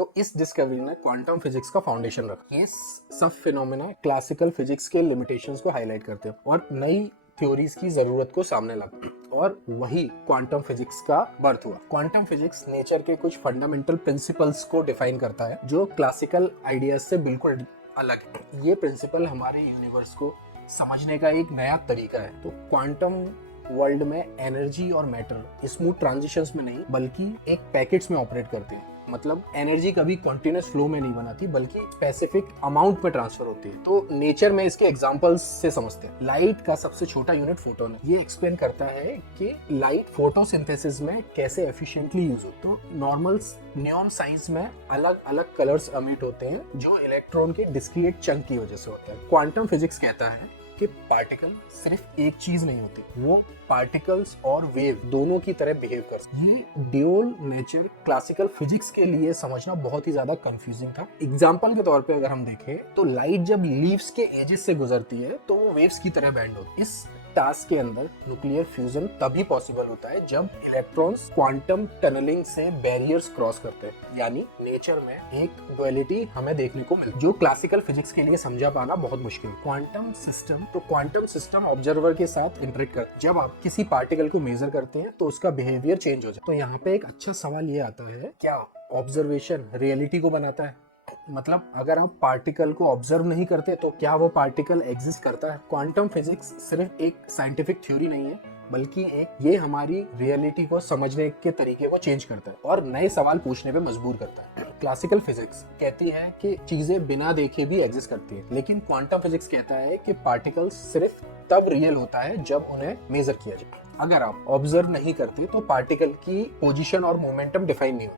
तो इस डिस्कवरी ने क्वांटम फिजिक्स का फाउंडेशन रखा। ये सब फिनोमेना क्लासिकल फिजिक्स के लिमिटेशंस को हाईलाइट करते हैं और नई थ्योरीज की जरूरत को सामने लाते हैं, और वही क्वांटम फिजिक्स का बर्थ हुआ। क्वांटम फिजिक्स नेचर के कुछ फंडामेंटल प्रिंसिपल्स को डिफाइन करता है जो क्लासिकल आइडियाज से बिल्कुल अलग है। ये प्रिंसिपल हमारे यूनिवर्स को समझने का एक नया तरीका है। तो क्वांटम वर्ल्ड में एनर्जी और मैटर स्मूथ ट्रांजिशंस में नहीं बल्कि एक पैकेट्स में ऑपरेट करते हैं। मतलब एनर्जी कभी कॉन्टिन्यूस फ्लो में नहीं बनाती बल्कि स्पेसिफिक अमाउंट में ट्रांसफर होती है। तो नेचर में इसके एग्जांपल्स से समझते हैं। लाइट का सबसे छोटा यूनिट फोटोन है। ये एक्सप्लेन करता है कि लाइट फोटोसिंथेसिस में कैसे एफिशिएंटली यूज हो। तो नॉर्मल नियॉन साइंस में अलग अलग कलर्स एमिट होते हैं जो इलेक्ट्रॉन के डिस्क्रीट चंक की वजह से होते हैं। क्वांटम फिजिक्स कहता है कि पार्टिकल सिर्फ एक चीज नहीं होती, वो पार्टिकल्स और वेव दोनों की तरह बिहेव कर। ये ड्यूअल नेचर क्लासिकल फिजिक्स के लिए समझना बहुत ही ज्यादा कंफ्यूजिंग था। एग्जांपल के तौर पे अगर हम देखें तो लाइट जब लीव्स के एजेस से गुजरती है तो वो वेव्स की तरह बैंड होती है। इस टास्क के अंदर न्यूक्लियर फ्यूजन तभी पॉसिबल होता है जब इलेक्ट्रॉन्स क्वांटम टनलिंग से बैरियर्स क्रॉस करते हैं। यानी नेचर में एक डुअलिटी हमें देखने को मिलती है जो क्लासिकल फिजिक्स के लिए समझा पाना बहुत मुश्किल। क्वांटम सिस्टम ऑब्जर्वर के साथ इंटरेक्ट करते हैं। जब आप किसी पार्टिकल को मेजर करते हैं तो उसका बिहेवियर चेंज हो जाता है। तो यहाँ पे एक अच्छा सवाल ये आता है, क्या ऑब्जर्वेशन रियलिटी को बनाता है? मतलब अगर आप पार्टिकल को ऑब्जर्व नहीं करते तो क्या वो पार्टिकल एग्जिस्ट करता है? क्वांटम फिजिक्स सिर्फ एक साइंटिफिक थ्योरी नहीं है बल्कि ये हमारी रियलिटी को समझने के तरीके को चेंज करता है और नए सवाल पूछने पे मजबूर करता है। क्लासिकल फिजिक्स कहती है कि चीजें बिना देखे भी एग्जिस्ट करती है, लेकिन क्वांटम फिजिक्स कहता है कि पार्टिकल्स सिर्फ तब रियल होता है जब उन्हें मेजर किया जाए। अगर आप ऑब्जर्व नहीं करते तो पार्टिकल की पोजीशन और मोमेंटम डिफाइन नहीं होता।